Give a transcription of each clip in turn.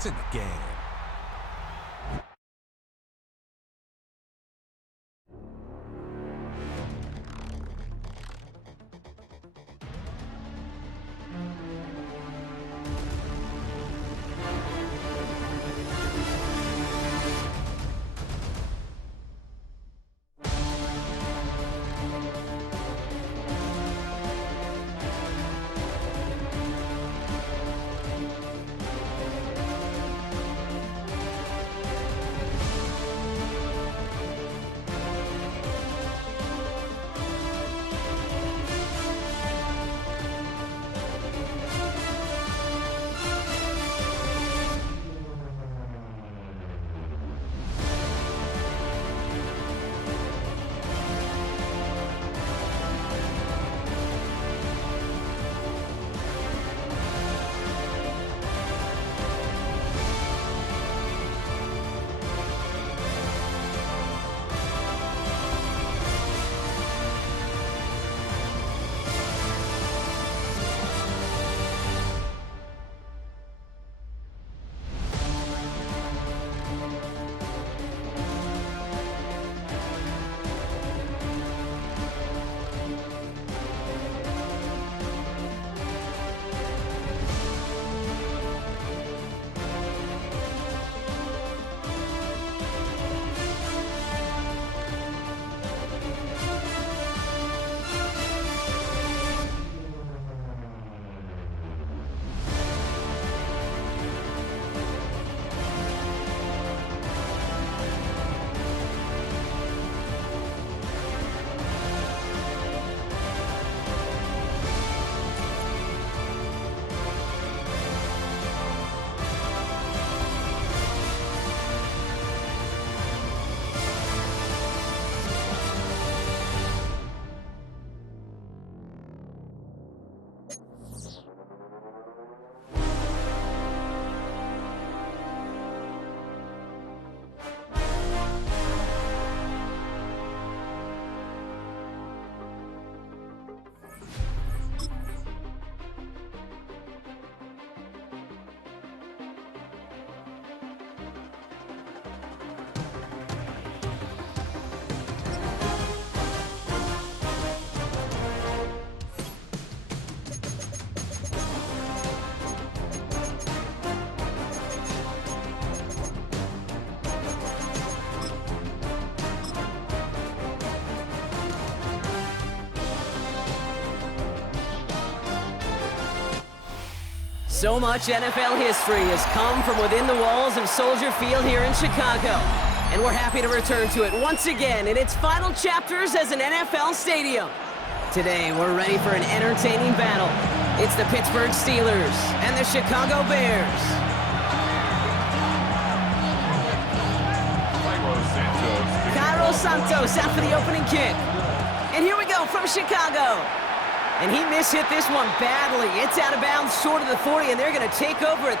points in the game. So much NFL history has come from within the walls of Soldier Field here in Chicago. And we're happy to return to it once again in its final chapters as an NFL stadium. Today, we're ready for an entertaining battle. It's the Pittsburgh Steelers and the Chicago Bears. Cairo Santos out for the opening kick. And here we go from Chicago. And he mishit this one badly. It's out of bounds short of the 40, and they're going to take over it.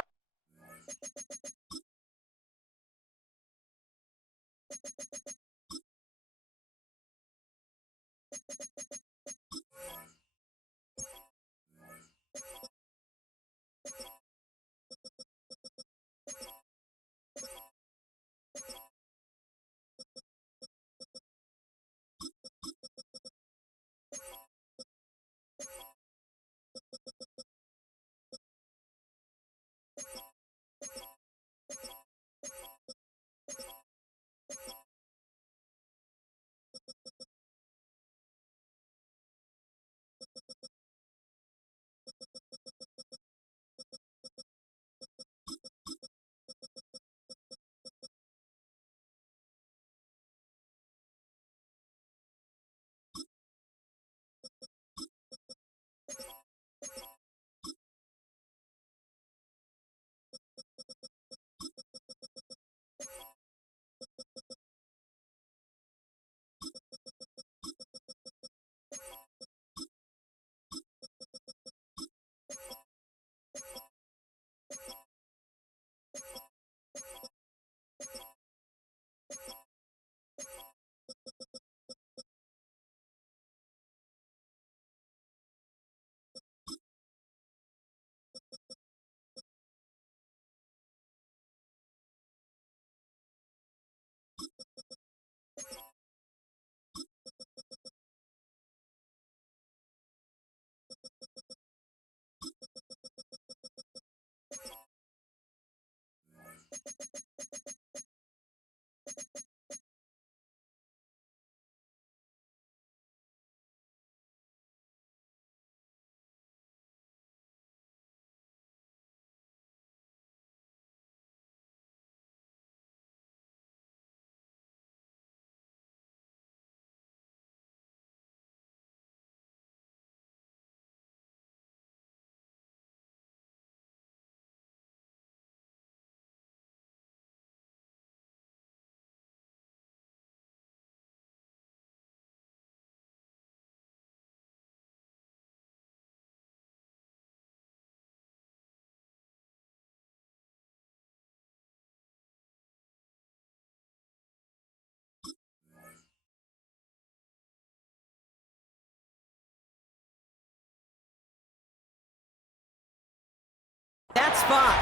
that spot.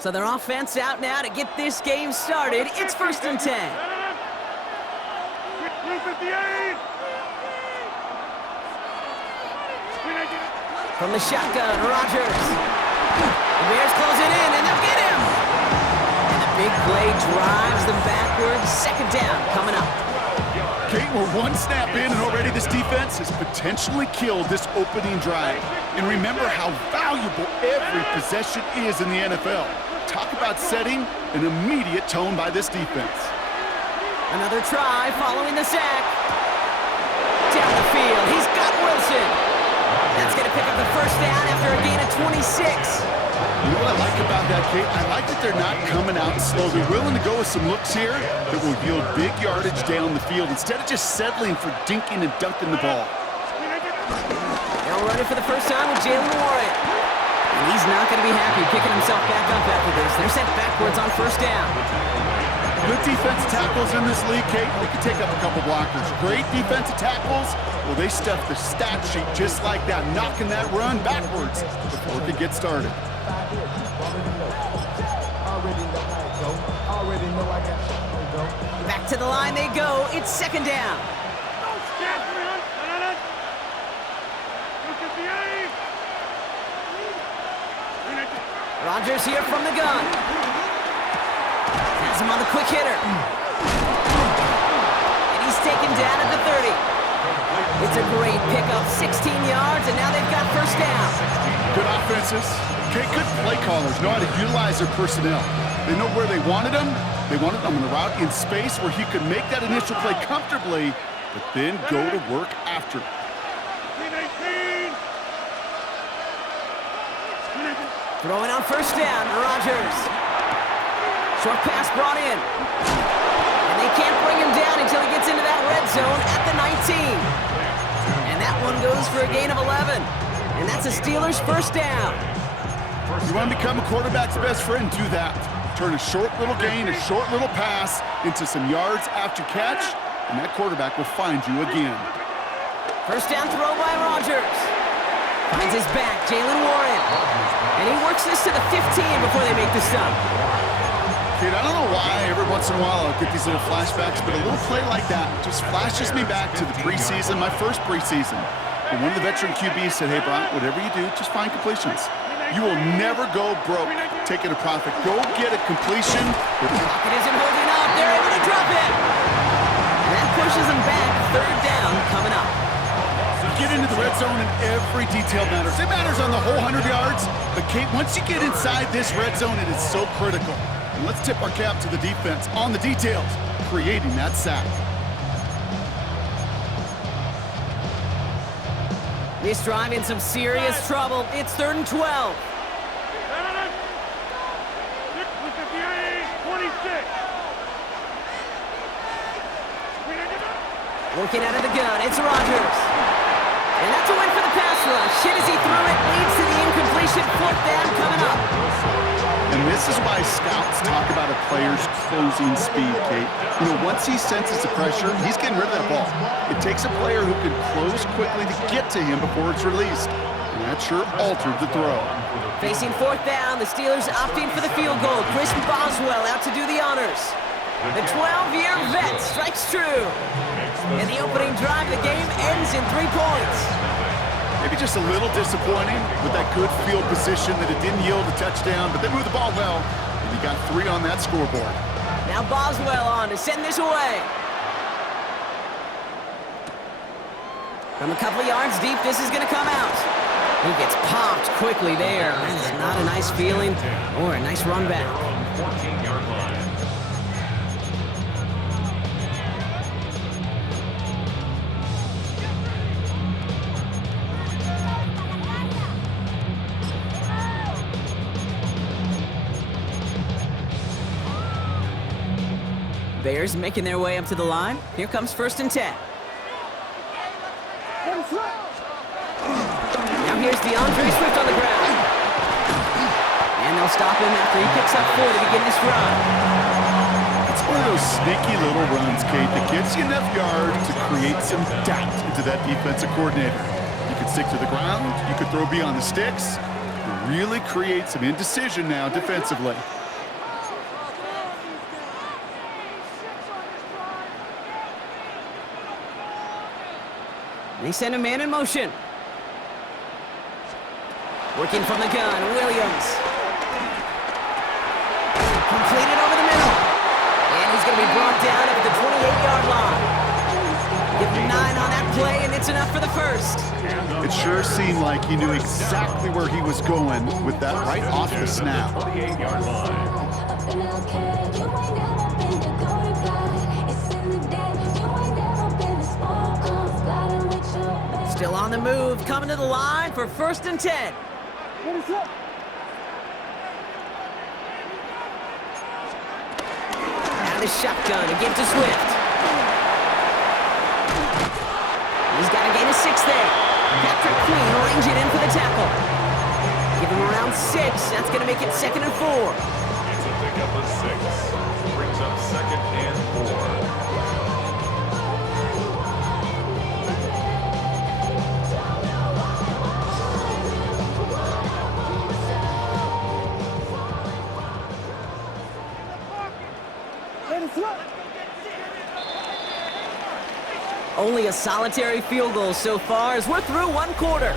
So their offense out now to get this game started. It's 1st and 10. From the shotgun, Rodgers. The Bears closing in, and they'll get him. And the big play drives them backwards. 2nd down coming up. Kate, we're one snap in, and already this defense has potentially killed this opening drive. And remember how valuable every possession is in the NFL. Talk about setting an immediate tone by this defense. Another try following the sack. Down the field, he's got Wilson. That's going to pick up the 1st down after a gain of 26. You know what I like about that, Kate? I like that they're not coming out slow. They're willing to go with some looks here that will yield big yardage down the field instead of just settling for dinking and dunking the ball. They'll run it for the first time with Jalen Warren. And he's not going to be happy picking himself back up after this. They're sent backwards on 1st down. Good defensive tackles in this league, Kate. They can take up a couple blockers. Great defensive tackles. Well, they stuff the stat sheet just like that, knocking that run backwards before it could get started. Back to the line they go. It's 2nd down. Rodgers here from the gun. Has him on the quick hitter. And he's taken down at the 30. It's a great pickup, 16 yards, and now they've got 1st down. Good offenses. Okay, good play callers know how to utilize their personnel. They know where they wanted them. They wanted them on the route in space where he could make that initial play comfortably, but then go to work after. Throwing on 1st down, Rodgers. Short pass brought in. And they can't bring him down until he gets into that red zone at the 19. And that one goes for a gain of 11. And that's a Steelers 1st down. You want to become a quarterback's best friend? Do that. Turn a short little gain, a short little pass into some yards after catch, and that quarterback will find you again. 1st down throw by Rodgers. Finds his back, Jalen Warren. And he works this to the 15 before they make the stop. Kid, I don't know why every once in a while I'll get these little flashbacks, but a little play like that just flashes me back to the preseason, my first preseason. And one of the veteran QBs said, hey, Brian, whatever you do, just find completions. You will never go broke taking a profit. Go get a completion. The pocket isn't holding up. They're able to drop it. And that pushes them back. 3rd down coming up. Get into the red zone and every detail matters. It matters on the whole 100 yards. But Kate, once you get inside this red zone, it is so critical. And let's tip our cap to the defense on the details, creating that sack. This drive in some serious trouble. It's 3rd and 12. Working out of the gun, it's Rodgers. And that's a win for the pass rush. Hit as he threw it, leads to the incompletion. 4th down coming up. And this is why scouts talk about a player's closing speed, Kate. You know, once he senses the pressure, he's getting rid of that ball. It takes a player who can close quickly to get to him before it's released. And that sure altered the throw. Facing 4th down, the Steelers opting for the field goal. Chris Boswell out to do the honors. The 12-year vet strikes true. And the opening drive, the game ends in 3 points. Maybe just a little disappointing with that good field position that it didn't yield a touchdown, but they moved the ball well, and you got 3 on that scoreboard. Now Boswell on to send this away. From a couple of yards deep, this is going to come out. He gets popped quickly there. That's not a nice feeling or a nice run back. 14-yard line. Bears making their way up to the line. Here comes 1st and 10. Now here's DeAndre Swift on the ground. And they'll stop him after he picks up 4 to begin this drive. It's one of those sneaky little runs, Kate, that gets you enough yards to create some doubt into that defensive coordinator. You could stick to the ground, you could throw beyond the sticks, really create some indecision now defensively. They send a man in motion. Working from the gun, Williams. Completed over the middle. And he's going to be brought down at the 28-yard line. Give him 9 on that play, and it's enough for the first. It sure seemed like he knew exactly where he was going with that right off the snap. 28-yard line. Still on the move, coming to the line for 1st and 10. Now the shotgun again to Swift. He's got to gain a 6 there. Patrick Queen range it in for the tackle. Give him around 6. That's going to make it 2nd and 4. It's a pickup of 6. Brings up 2nd and 4. Only a solitary field goal so far as we're through 1 quarter.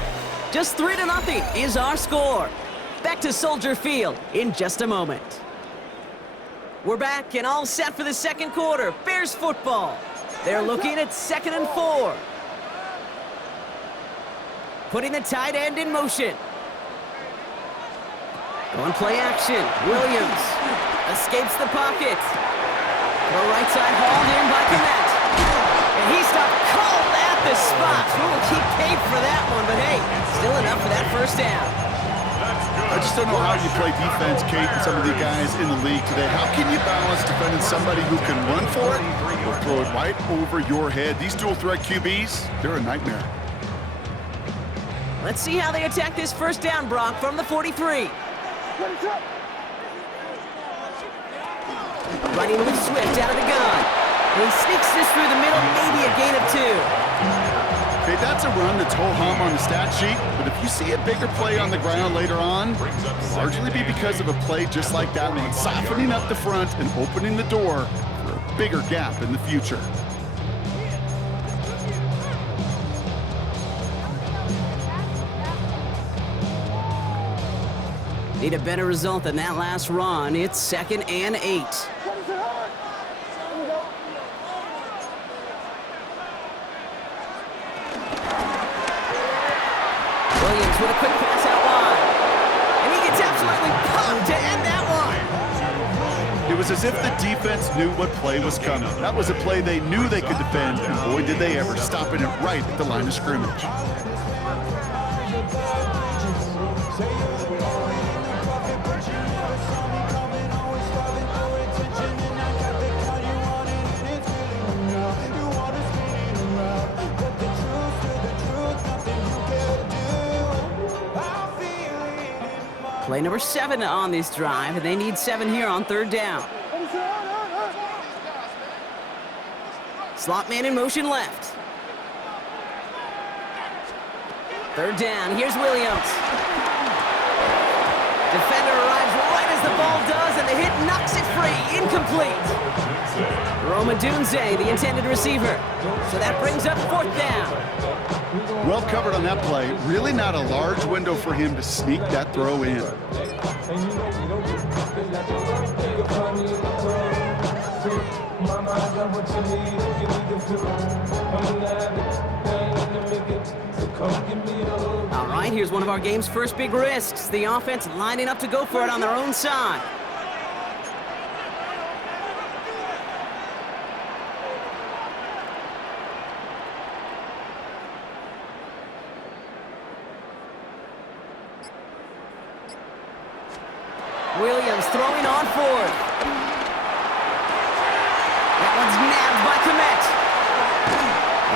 Just 3-0 is our score. Back to Soldier Field in just a moment. We're back and all set for the 2nd quarter. Bears football. They're looking at 2nd and 4. Putting the tight end in motion. Going play action. Williams escapes the pocket. The right side hauled in by Komet. And he stopped cold at the spot. We'll keep paid for that one, but hey, still enough for that 1st down. I just don't know how you play defense, Kate, and some of the guys in the league today. How can you balance defending somebody who can run for it or throw it right over your head? These dual threat QBs, they're a nightmare. Let's see how they attack this 1st down, Brock, from the 43. Running with Swift out of the gun. And he sneaks this through the middle, maybe a gain of 2. Okay, that's a run that's ho-hum on the stat sheet, but if you see a bigger play on the ground later on, it'll largely be because of a play just like that one, softening up the front and opening the door for a bigger gap in the future. Need a better result than that last run. It's 2nd and 8. Williams with a quick pass out wide. And he gets absolutely pumped to end that one. It was as if the defense knew what play was coming. That was a play they knew they could defend, and boy, did they ever, stopping it right at the line of scrimmage. Play number 7 on this drive, and they need 7 here on 3rd down. Slot man in motion left. 3rd down, here's Williams. Defender arrives right as the ball does, and the hit knocks it free, incomplete. Roma Dunze, the intended receiver. So that brings up 4th down. Well covered on that play. Really not a large window for him to sneak that throw in. All right, here's one of our game's first big risks. The offense lining up to go for it on their own side. Williams throwing on 4th. That one's nabbed by Komet.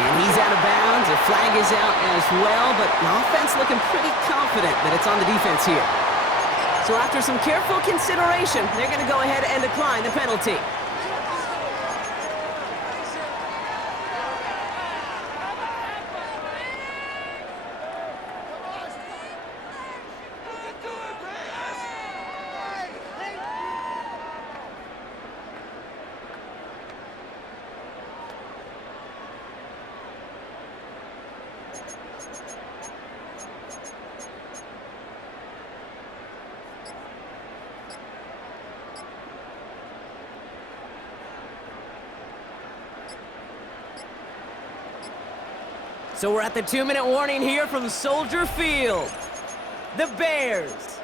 And he's out of bounds. A flag is out as well, but the offense looking pretty confident that it's on the defense here. So after some careful consideration, they're going to go ahead and decline the penalty. So we're at the 2-minute warning here from Soldier Field. The Bears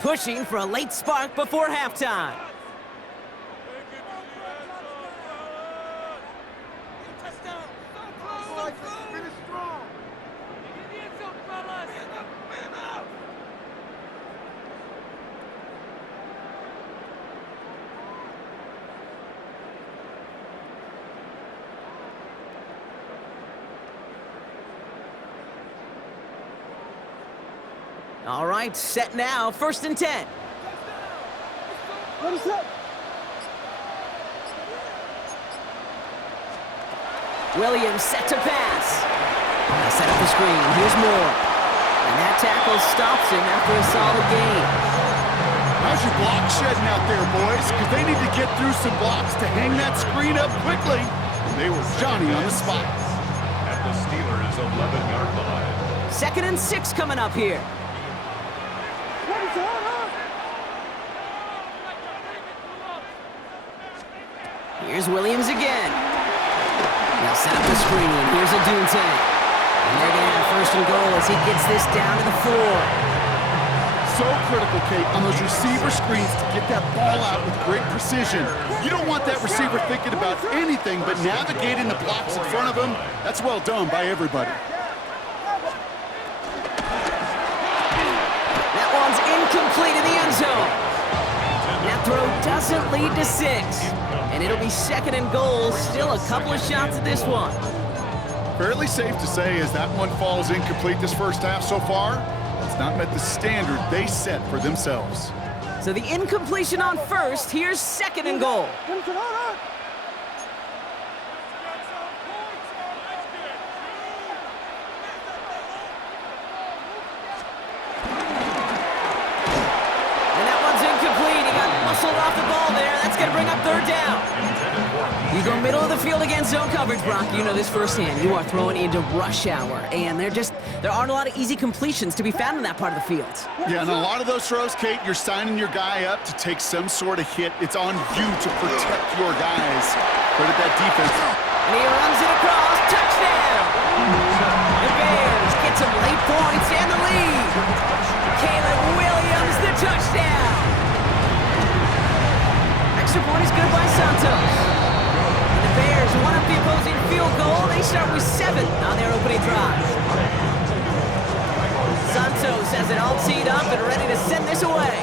pushing for a late spark before halftime. All right, set now, 1st and 10. Williams set to pass. Now set up the screen, here's Moore. And that tackle stops him after a solid gain. How's your block shedding out there, boys? Because they need to get through some blocks to hang that screen up quickly. And they were Johnny on the spot. At the Steelers' 11-yard line. 2nd and 6 coming up here. Here's Williams again. Now set up the screen. Here's a Dunte. And they're going to have 1st and goal as he gets this down to the 4. So critical, Kate, on those receiver screens to get that ball out with great precision. You don't want that receiver thinking about anything but navigating the blocks in front of him. That's well done by everybody. That one's incomplete in the end zone. That throw doesn't lead to 6. And it'll be 2nd and goal. Still a couple of shots at this one. Fairly safe to say as that one falls incomplete this first half so far, it's not met the standard they set for themselves. So the incompletion on 1st. Here's 2nd and goal. Off the ball there. That's going to bring up 3rd down. You go middle of the field against zone coverage, Brock. You know this firsthand. You are throwing into rush hour, and there aren't a lot of easy completions to be found in that part of the field. Yeah, and a lot of those throws, Kate, you're signing your guy up to take some sort of hit. It's on you to protect your guys. Credit that defense. And he runs it across. Touchdown! The Bears get some late points and the lead. Caleb Williams, the touchdown. Extra point is good by Santos. And the Bears one up the opposing field goal. They start with 7 on their opening drive. Santos has it all teed up and ready to send this away.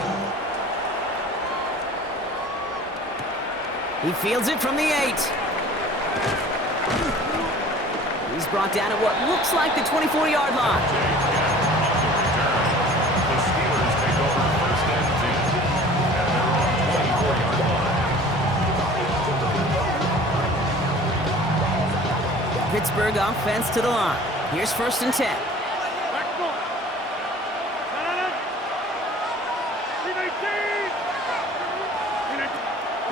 He fields it from the 8. He's brought down at what looks like the 24-yard line. The Steelers take over 1st and 10 at their own 24-yard line. Pittsburgh offense to the line. Here's 1st and 10.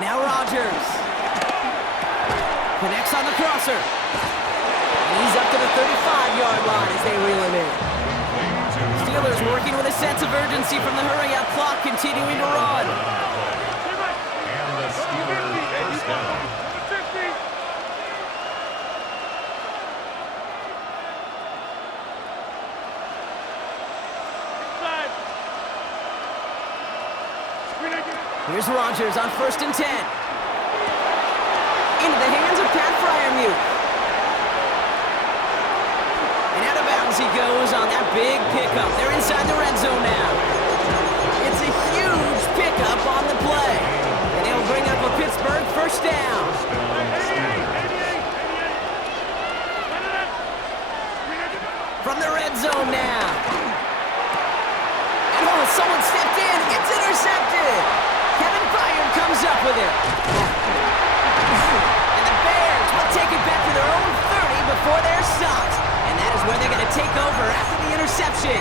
Now Rodgers. Connects on the crosser. And he's up to the 35-yard line as they reel him in. Steelers working with a sense of urgency from the hurry-up clock, continuing to run. And the Steelers 1st down. Here's Rodgers on 1st and 10. Into the hands of Pat Freiermuth. And out of bounds he goes on that big pickup. They're inside the red zone now. It's a huge pickup on the play. And it'll bring up a Pittsburgh 1st down. From the red zone now. And oh, someone stepped in. It's intercepted. Kevin Byard comes up with it. And the Bears will take it back to their own 30 before they're stopped. And that is where they're going to take over after the interception.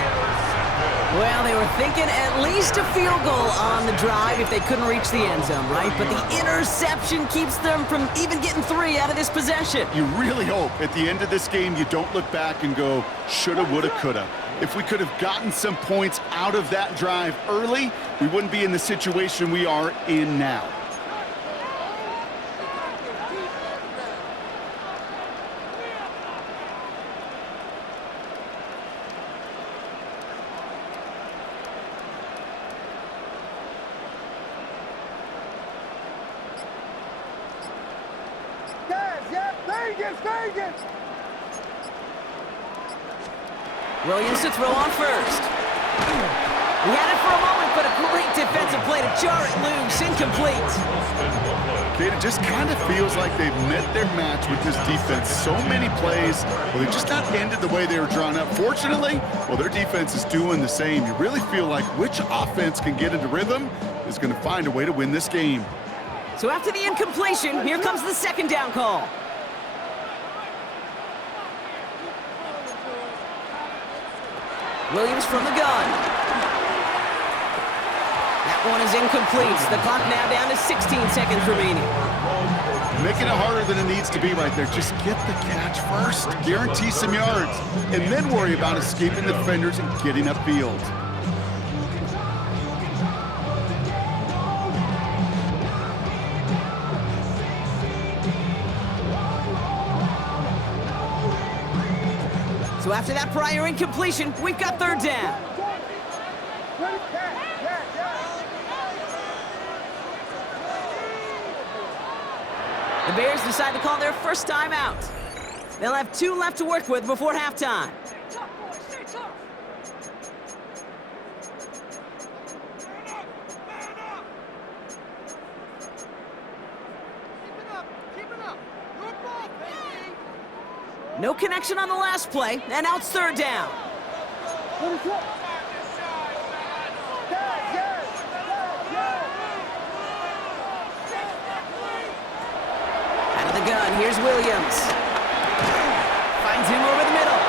Well, they were thinking at least a field goal on the drive if they couldn't reach the end zone, right? But the interception keeps them from even getting 3 out of this possession. You really hope at the end of this game you don't look back and go, shoulda, woulda, coulda. If we could have gotten some points out of that drive early, we wouldn't be in the situation we are in now. Williams to throw on first. He had it for a moment, but a great defensive play to jar it loose. Incomplete. Okay, it just kind of feels like they've met their match with this defense. So many plays, well, they just not ended the way they were drawn up. Fortunately, well, their defense is doing the same. You really feel like which offense can get into rhythm is going to find a way to win this game. So after the incompletion, here comes the second down call. Williams from the gun. That one is incomplete. The clock now down to 16 seconds remaining. Making it harder than it needs to be right there. Just get the catch first. Guarantee some yards. And then worry about escaping the defenders and getting upfield. So after that prior incompletion, we've got third down. The Bears decide to call their first time out. They'll have 2 left to work with before halftime. No connection on the last play, and now it's third down. Out of the gun, here's Williams. Finds him over the middle.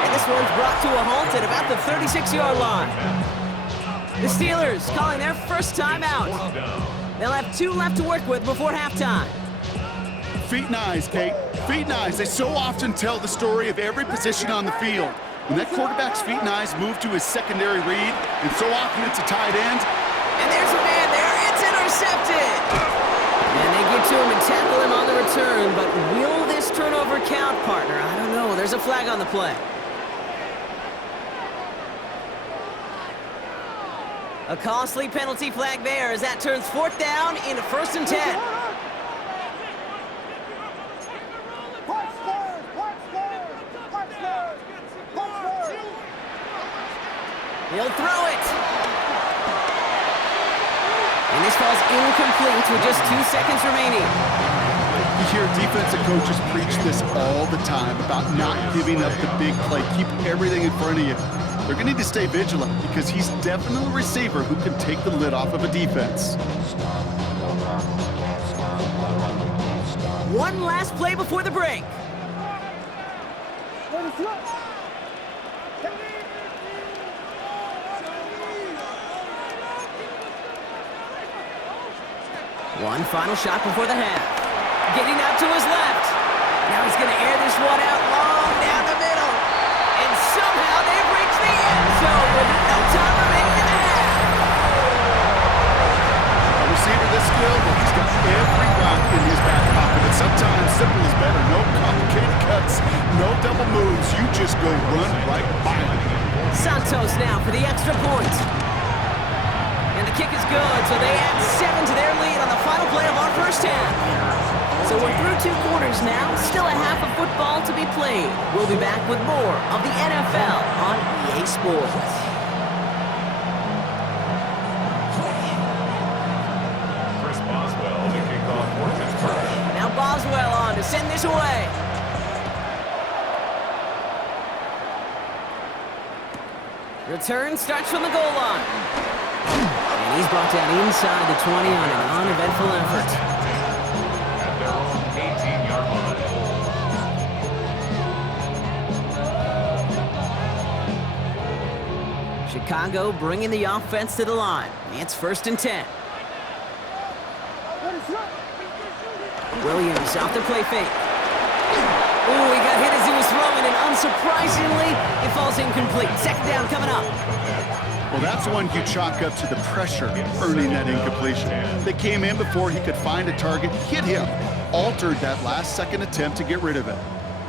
And this one's brought to a halt at about the 36-yard line. The Steelers calling their first time out. They'll have 2 left to work with before halftime. Feet and eyes, Kate. Feet and eyes. They so often tell the story of every position on the field. When that quarterback's feet and eyes move to his secondary read, and so often it's a tight end. And there's a man there. It's intercepted. And they get to him and tackle him on the return. But will this turnover count, partner? I don't know. There's a flag on the play. A costly penalty flag there as that turns 4th down into 1st and 10. He'll throw it. And this falls incomplete with just 2 seconds remaining. You hear defensive coaches preach this all the time about not giving up the big play. Keep everything in front of you. They're going to need to stay vigilant because he's definitely a receiver who can take the lid off of a defense. One last play before the break. One final shot before the half. Getting out to his left. Now he's going to air this one out long down the middle. And somehow they've reached the end zone with no time remaining in the half. A receiver this skilled, well, he's got every route in his back pocket. But sometimes simple is better. No complicated cuts, no double moves. You just go run right by him. Santos now for the extra point. And the kick is good, so they add 7 to their lead on the final play of our first half. So we're through 2 quarters now, still a half of football to be played. We'll be back with more of the NFL on EA Sports. Chris Boswell to kick off for Pittsburgh. Now Boswell on to send this away. Return starts from the goal line. He's brought down inside the 20 on an uneventful effort. At their own 18-yard line. Chicago bringing the offense to the line. It's 1st and 10. Williams off the play fake. Ooh, he got hit as he was throwing, and unsurprisingly, it falls incomplete. 2nd down coming up. Well, that's one you chalk up to the pressure earning that incompletion. They came in before he could find a target, hit him, altered that last-second attempt to get rid of it.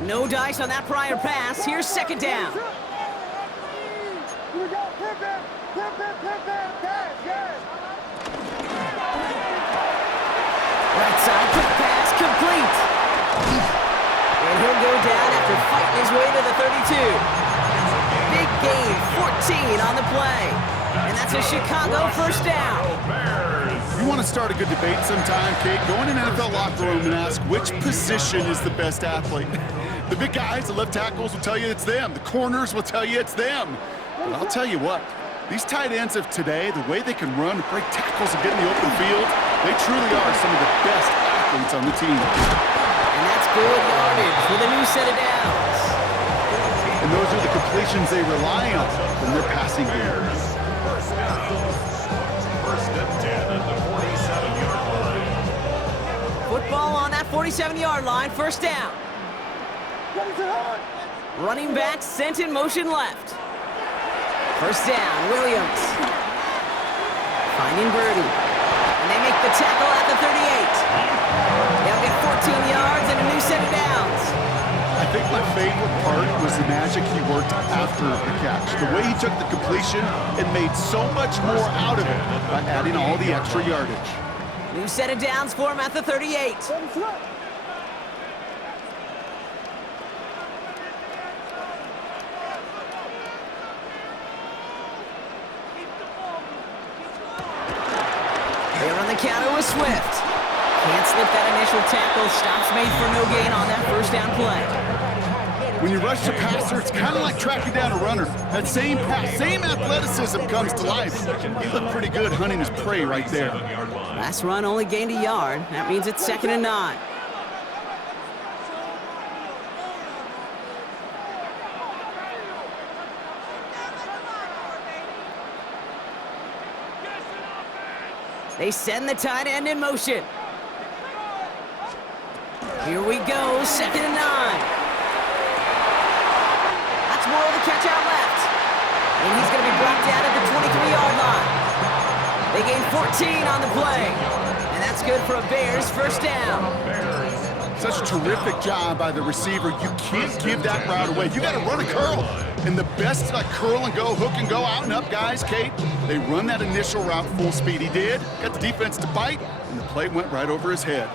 No dice on that prior pass. Here's 2nd down. Right side, quick pass, complete. And he'll go down after fighting his way to the 32. Big gain, 14 on the play. And that's a Chicago 1st down. You want to start a good debate sometime, Kate? Go in an NFL locker room and ask which position is the best athlete. The big guys, the left tackles will tell you it's them. The corners will tell you it's them. But I'll tell you what, these tight ends of today, the way they can run, break tackles, and get in the open field, they truly are some of the best athletes on the team. And that's good yardage with a new set of downs. And those are the completions they rely on from their passing game. 1st and 10 at the 47-yard line. Football on that 47-yard line, 1st down. Running back sent in motion left. 1st down, Williams. Finding Birdie. And they make the tackle at the 38. They'll get 14 yards and a new set of downs. I think my favorite part was the magic he worked after the catch. The way he took the completion and made so much more out of it by adding all the extra yardage. New set of downs for him at the 38. They run the counter with Swift. Can't slip that initial tackle. Stops made for no gain on that 1st down play. When you rush the passer, it's kind of like tracking down a runner. That same pass, same athleticism comes to life. He looked pretty good hunting his prey right there. Last run only gained a yard. That means it's 2nd and 9. They send the tight end in motion. Here we go, 2nd and 9. That's more of the catch out left. And he's going to be brought down at the 23-yard line. They gain 14 on the play. And that's good for a Bears 1st down. Such a terrific job by the receiver. You can't give that route away. You got to run a curl. And the best like curl and go, hook and go, out and up guys, Kate, they run that initial route full speed. He did. Got the defense to bite, and the play went right over his head.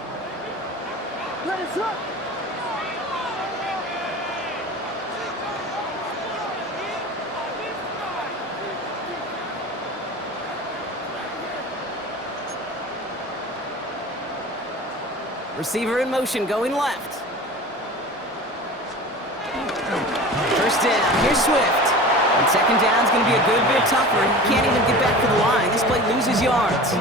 Receiver in motion, going left. 1st down, here's Swift. And 2nd down's going to be a good bit tougher. He can't even get back to the line. This play loses yards.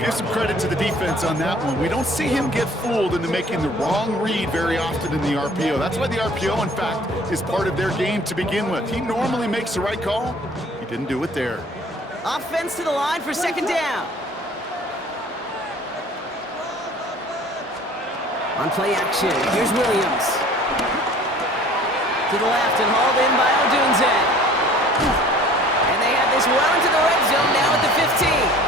Give some credit to the defense on that one. We don't see him get fooled into making the wrong read very often in the RPO. That's why the RPO, in fact, is part of their game to begin with. He normally makes the right call. He didn't do it there. Offense to the line for 2nd down. On play action, here's Williams. To the left and hauled in by Odunze. And they have this well into the red zone now at the 15.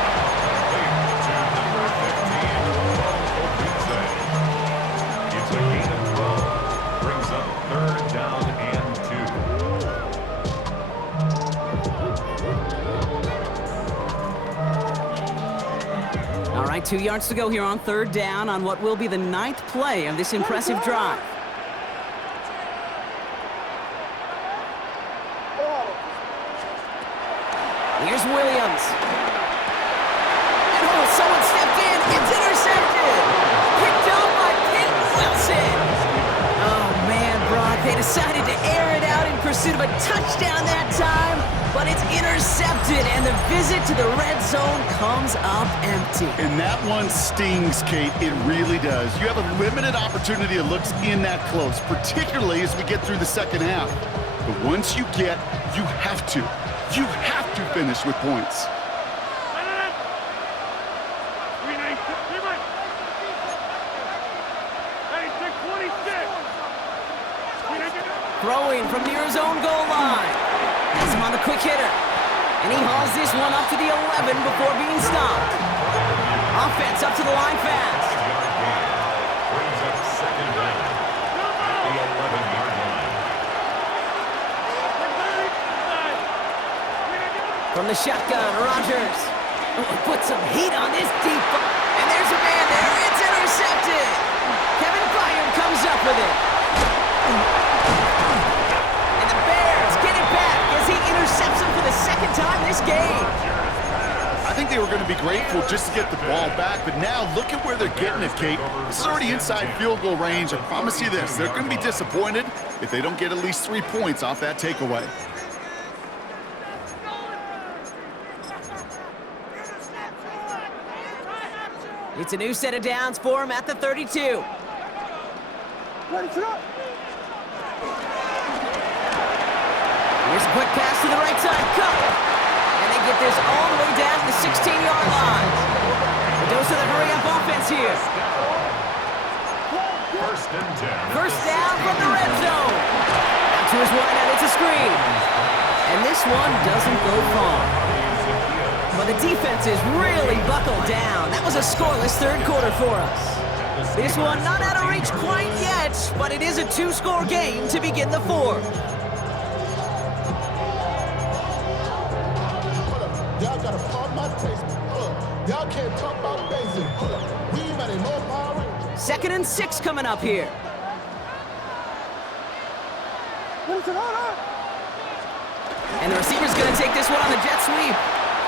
It's a gain of 12. Brings up 3rd down and 2. All right, 2 yards to go here on 3rd down on what will be the 9th play of this impressive drive. Here's Williams. And someone stepped in. It's intercepted. Picked up by Peyton Wilson. Oh, man, Brock, They decided to air it out in pursuit of a touchdown that time, but it's intercepted, and the visit to the red zone comes up empty. And that one stings, Kate. It really does. You have a limited opportunity that looks in that close, particularly as we get through the second half. But once you have to finish with points. Throwing from near his own goal line. Has him on the quick hitter. And he hauls this one up to the 11 before being stopped. Offense up to the line fast. Brings up second down at the 11-yard line. From the shotgun, Rodgers. Put some heat on this deep. And there's a man there. It's intercepted. Kevin Byard comes up with it. And the Bears get it back as he intercepts him for the second time this game. I think they were going to be grateful just to get the ball back, but now look at where they're getting it, Kate. This is already inside field goal range. I promise you this, they're going to be disappointed if they don't get at least 3 points off that takeaway. It's a new set of downs for him at the 32. Here's a quick pass to the right side. Cut. And they get this all the way down to the 16-yard line. Mendoza, the hurry-up offense here. First and 10. First down from the red zone. Out to his wide out, it's a screen. And this one doesn't go far. But the defense is really buckled down. That was a scoreless third quarter for us. This one not out of reach quite yet, but it is a 2-score game to begin the fourth. Y'all gotta pump my taste. Y'all can't talk about basic. We ain't got no power. 2nd and 6 coming up here. And the receiver's gonna take this one on the jet sweep.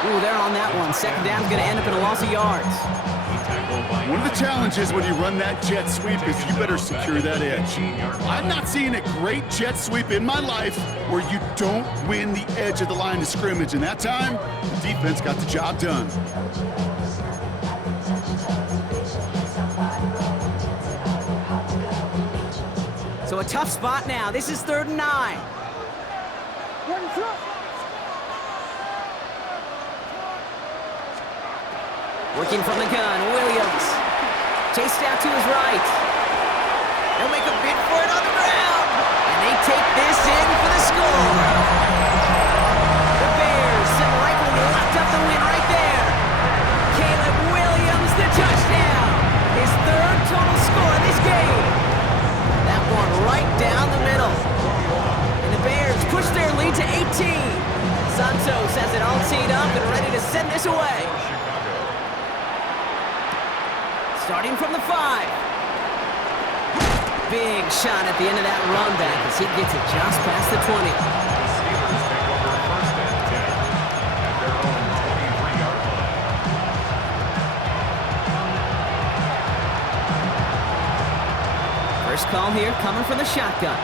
Ooh, they're on that one. Second down's going to end up in a loss of yards. One of the challenges when you run that jet sweep is you better secure that edge. I've not seen a great jet sweep in my life where you don't win the edge of the line of scrimmage. And that time, the defense got the job done. So a tough spot now. This is 3rd and 9. Working from the gun, Williams. Chased out to his right. They'll make a bid for it on the ground. And they take this in for the score. The Bears have likely locked up the win right there. Caleb Williams, the touchdown. His 3rd total score in this game. That one right down the middle. And the Bears push their lead to 18. Santos has it all teed up and ready to send this away. Starting from the 5. Big shot at the end of that run back as he gets it just past the 20. The Steelers take over first and 10 at their own 23-yard line. First call here coming from the shotgun.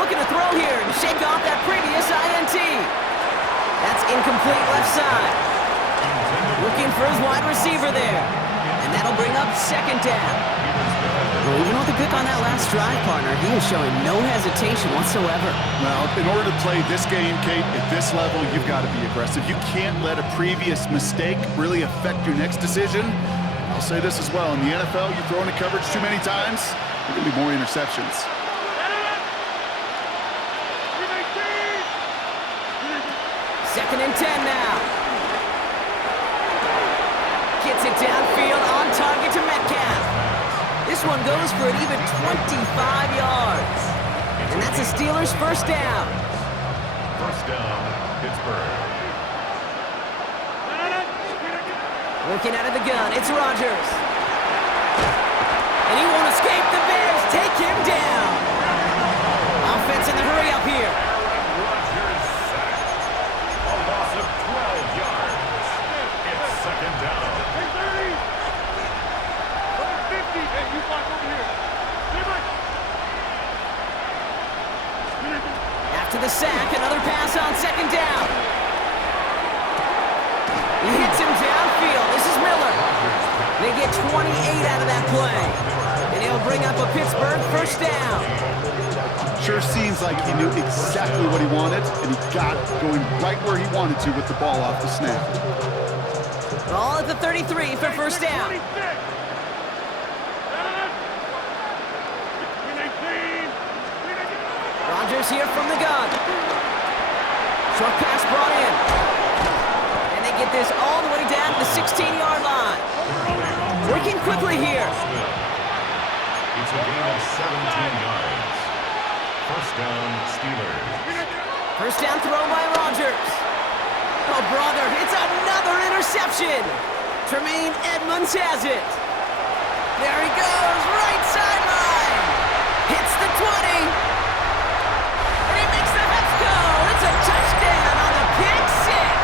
Looking to throw here and shake off that previous INT. That's incomplete left side. Looking for his wide receiver there. And that'll bring up second down. Well, you know the pick on that last drive, partner. He is showing no hesitation whatsoever. Well, in order to play this game, Kate, at this level, you've got to be aggressive. You can't let a previous mistake really affect your next decision. I'll say this as well. In the NFL, you throw into coverage too many times, there are going to be more interceptions. Second and 10 now. Gets it downfield on target to Metcalf. This one goes for an even 25 yards. And that's a Steelers first down. First down, Pittsburgh. Working out of the gun, it's Rodgers. And he won't escape. The Bears take him down. Offense in the hurry up here. Rodgers sacked. A loss of 12 yards. It's second down. After the sack, another pass on second down. He hits him downfield. This is Miller. They get 28 out of that play. And he'll bring up a Pittsburgh first down. Sure seems like he knew exactly what he wanted, and he got going right where he wanted to with the ball off the snap. Ball at the 33 for first down. Rodgers here from the gun. Short pass brought in. And they get this all the way down to the 16-yard line. Working quickly here. It's a gain of 17 yards. First down, Steelers. First down throw by Rodgers. Oh, brother, it's another interception. Tremaine Edmonds has it. There he goes, right sideline. Hits the 20. And he makes the Hets go. It's a touchdown on the pick six.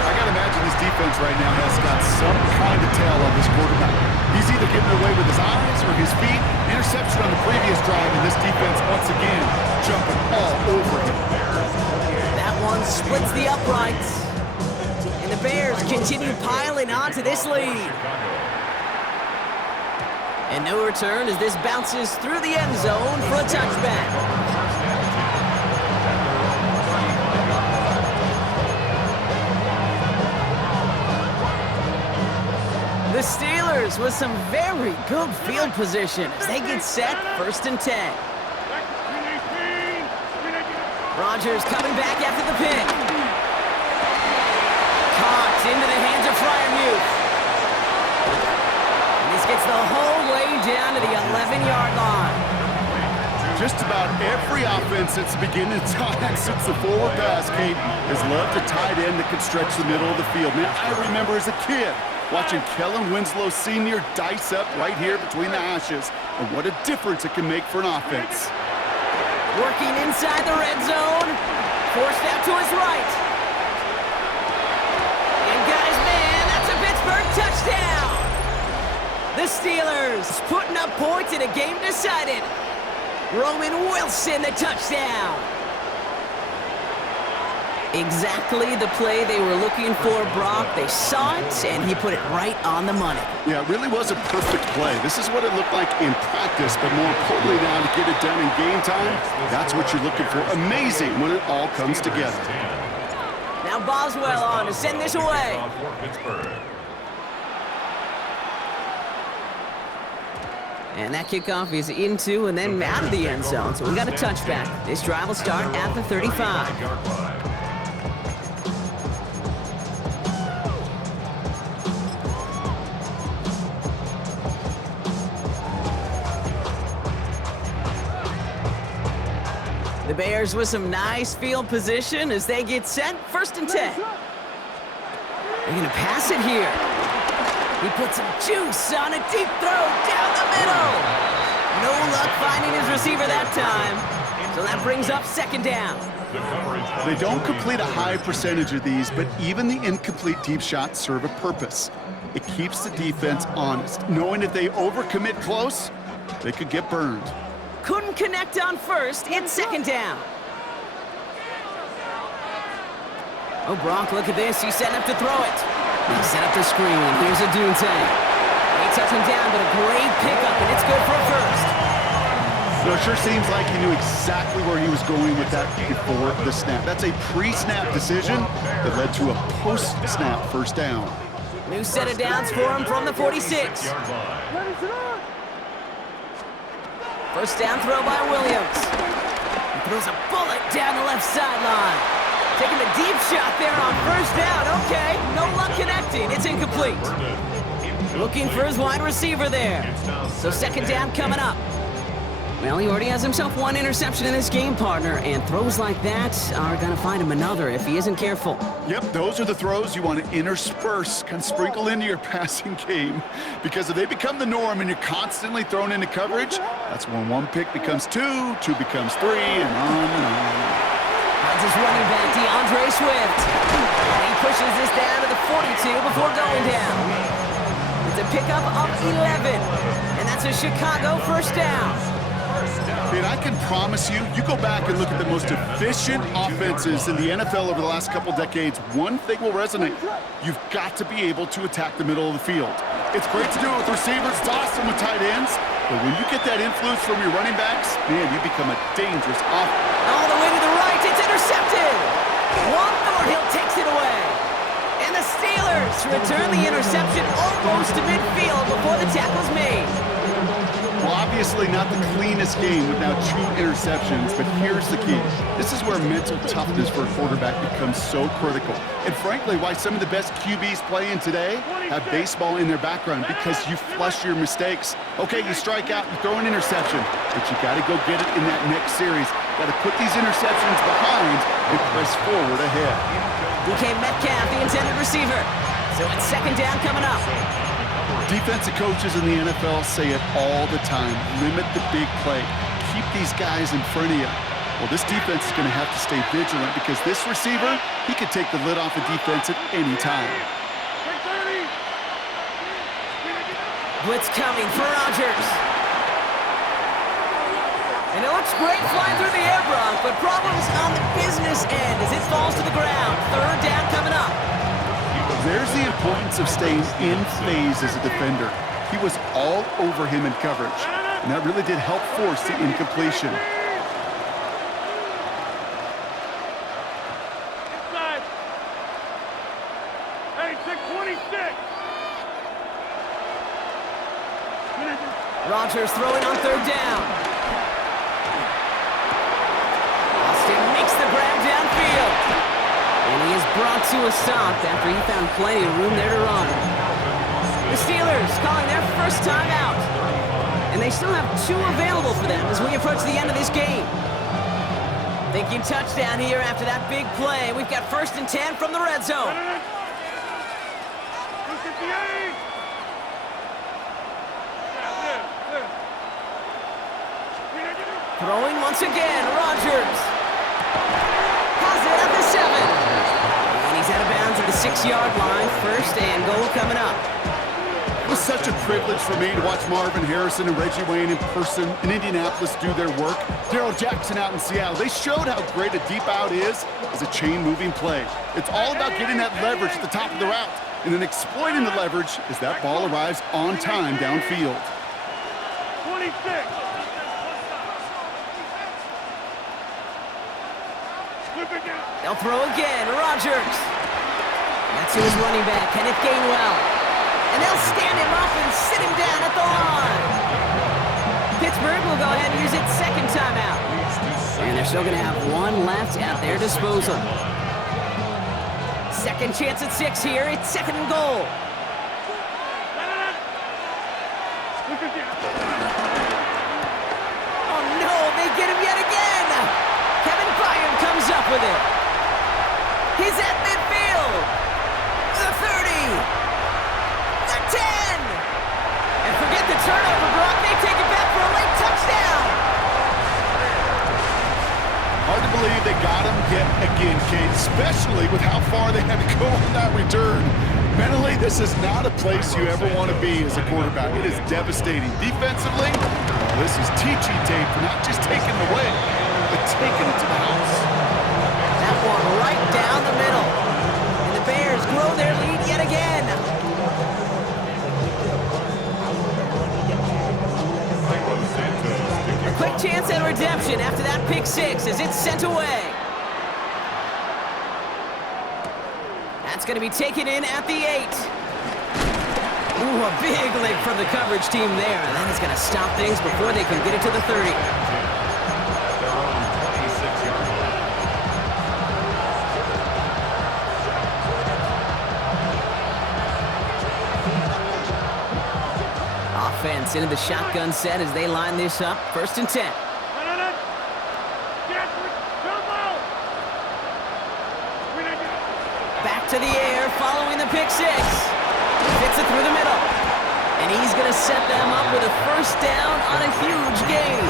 I got to imagine this defense right now has got some kind of tail on this quarterback. He's either getting away with his eyes or his feet. Interception on the previous drive, and this defense once again jumping all over him. That one splits the uprights. And the Bears continue piling onto this lead. And no return as this bounces through the end zone for a touchback. The Steelers with some very good field position as they get set first and 10. Rodgers coming back after the pick. Caught into the hands of Freiermuth. And this gets the whole way down to the 11-yard line. Just about every offense that's beginning time since the forward pass game has loved a tight end that can stretch the middle of the field. Man, I remember as a kid watching Kellen Winslow Sr. dice up right here between the hashes, and what a difference it can make for an offense. Working inside the red zone, forced out to his right. And guys, man, that's a Pittsburgh touchdown. The Steelers putting up points in a game decided. Roman Wilson, the touchdown. Exactly the play they were looking for, Brock. They saw it, and he put it right on the money. Yeah, it really was a perfect play. This is what it looked like in practice, but more importantly now to get it done in game time, that's what you're looking for. Amazing when it all comes together. Now Boswell on to send this away. And that kickoff is into and then out of the end zone, so we got a touchback. This drive will start at the 35. The Bears with some nice field position as they get set first and 10. They're going to pass it here. He puts some juice on a deep throw down the middle. No luck finding his receiver that time. So that brings up second down. They don't complete a high percentage of these, but even the incomplete deep shots serve a purpose. It keeps the defense honest, knowing if they overcommit close, they could get burned. Couldn't connect on first. It's second down. Oh, Brock, look at this. He's set up to throw it. He set up the screen. Here's a Dunte. They touch him down, but a great pickup, and it's good for a first. So it sure seems like he knew exactly where he was going with that before the snap. That's a pre-snap decision that led to a post-snap first down. New set of downs for him from the 46. First down throw by Williams. He throws a bullet down the left sideline. Taking the deep shot there on first down. Okay, no luck connecting. It's incomplete. Looking for his wide receiver there. So second down coming up. Well, he already has himself one interception in this game, partner, and throws like that are going to find him another if he isn't careful. Yep, those are the throws you want to intersperse, kind of sprinkle into your passing game, because if they become the norm and you're constantly thrown into coverage, that's when one pick becomes two becomes three, and on and on. That's his running back, DeAndre Swift. And he pushes this down to the 42 before going down. It's a pickup of 11, and that's a Chicago first down. And I can promise you, you go back and look at the most efficient offenses in the NFL over the last couple decades, one thing will resonate. You've got to be able to attack the middle of the field. It's great to do it with receivers, toss them with tight ends, but when you get that influence from your running backs, man, you become a dangerous offense. All the way to the right, it's intercepted. Juan Thornhill takes it away. And the Steelers return the interception almost to midfield before the tackle's made. Well, obviously not the cleanest game with now 2 interceptions, but here's the key. This is where mental toughness for a quarterback becomes so critical. And frankly, why some of the best QBs playing today have baseball in their background, because you flush your mistakes. Okay, you strike out, you throw an interception, but you got to go get it in that next series. Got to put these interceptions behind and press forward ahead. DK Metcalf, the intended receiver. So it's second down coming up. Defensive coaches in the NFL say it all the time. Limit the big play. Keep these guys in front of you. Well, this defense is going to have to stay vigilant because this receiver, he could take the lid off a defense at any time. Blitz coming for Rodgers. And it looks great flying through the air, Brock, but problems on the business end as it falls to the ground. Third down coming up. There's the importance of staying in phase as a defender. He was all over him in coverage, and that really did help force the incompletion. Inside. Hey, 626. Rodgers throwing on third down. Austin makes the grab downfield. And he is brought to a stop after he found plenty of room there to run. The Steelers calling their first time out. And they still have 2 available for them as we approach the end of this game. Thinking touchdown here after that big play. We've got 1st and 10 from the red zone. Throwing once again, Rodgers. Has it at the 7. And he's out of bounds at the 6-yard line. 1st and goal coming up. It was such a privilege for me to watch Marvin Harrison and Reggie Wayne in person in Indianapolis do their work. Darrell Jackson out in Seattle. They showed how great a deep out is as a chain-moving play. It's all about getting that leverage at the top of the route and then exploiting the leverage as that ball arrives on time downfield. 26. They'll throw again, Rodgers. That's to his running back, Kenneth Gainwell. And they'll stand him up and sit him down at the line. Pittsburgh will go ahead and use its 2nd timeout. And they're still going to have 1 left at their disposal. Second chance at 6 here. It's 2nd and goal. Oh no, they get him yet again. Kevin Byard comes up with it. He's at midfield. The 30. The 10. And forget the turnover, Brock. They take it back for a late touchdown. Hard to believe they got him yet again, Kate, especially with how far they had to go on that return. Mentally, this is not a place you ever want to be as a quarterback. It is devastating. Defensively, well, this is teaching tape for not just taking it away, but taking it to the house. That one right down the middle. And the Bears grow their lead yet again. A quick chance at redemption after that pick 6 as it's sent away. That's going to be taken in at the 8. Ooh, a big leg from the coverage team there. And that is going to stop things before they can get it to the 30. Offense into the shotgun set as they line this up. 1st and 10. Back to the air following the pick 6. Fits it through the middle. And he's going to set them up with a 1st down on a huge gain.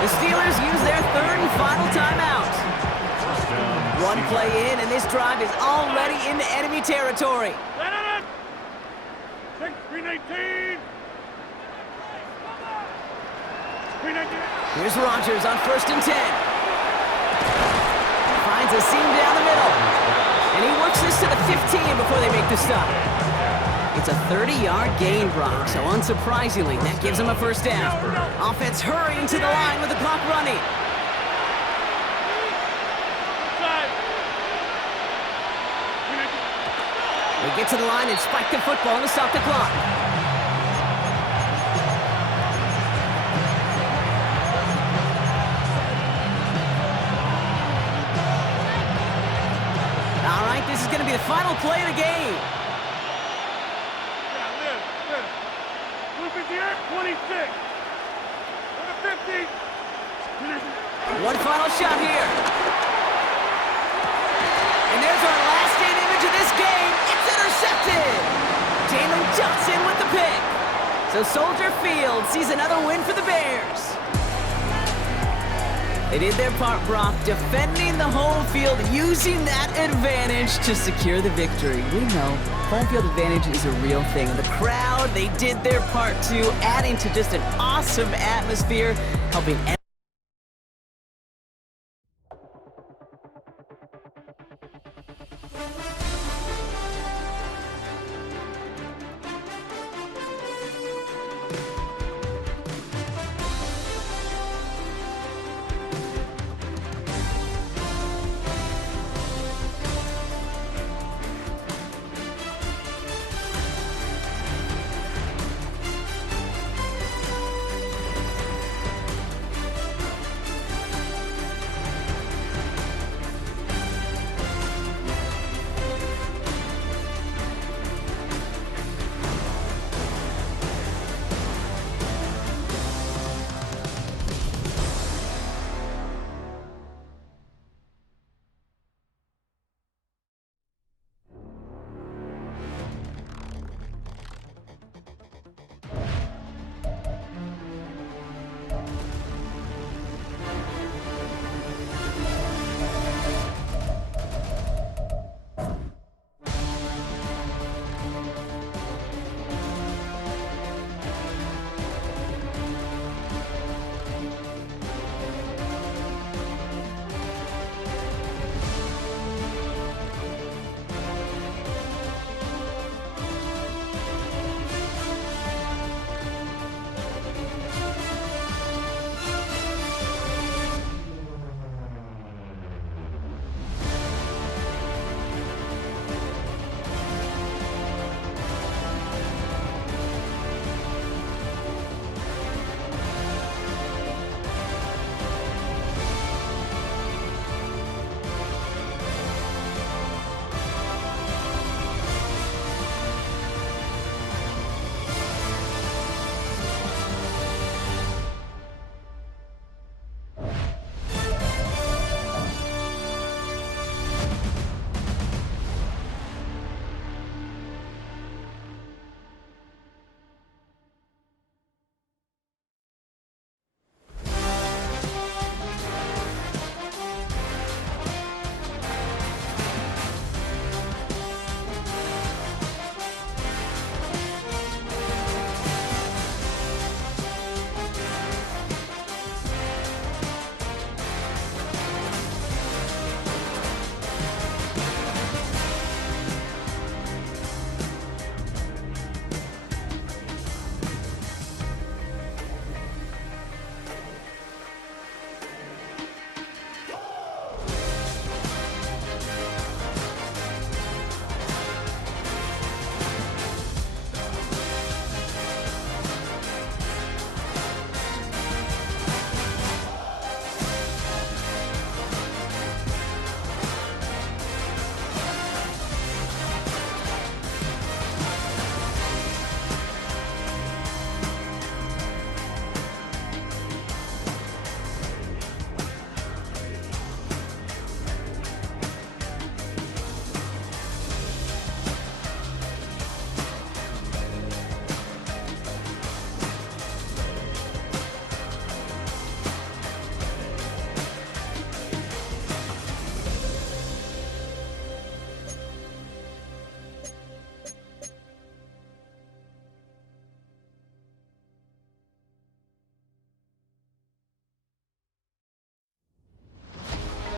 The Steelers use their 3rd and final timeout. 1 play in, and this drive is already into enemy territory. 6-3-19. Here's Rodgers on 1st and 10. Finds a seam down the middle. And he works this to the 15 before they make the stop. It's a 30-yard gain, Brock, so unsurprisingly, that gives him a first down. Offense hurrying to the line with the clock running. They get to the line and spike the football to stop the clock. All right, this is going to be the final play of the game. 26. One final shot here. And there's our last-stand image of this game. It's intercepted. Jalen Johnson with the pick. So Soldier Field sees another win for the Bears. They did their part, Brock, defending the home field, using that advantage to secure the victory. We know home field advantage is a real thing. The crowd, they did their part too, adding to just an awesome atmosphere, helping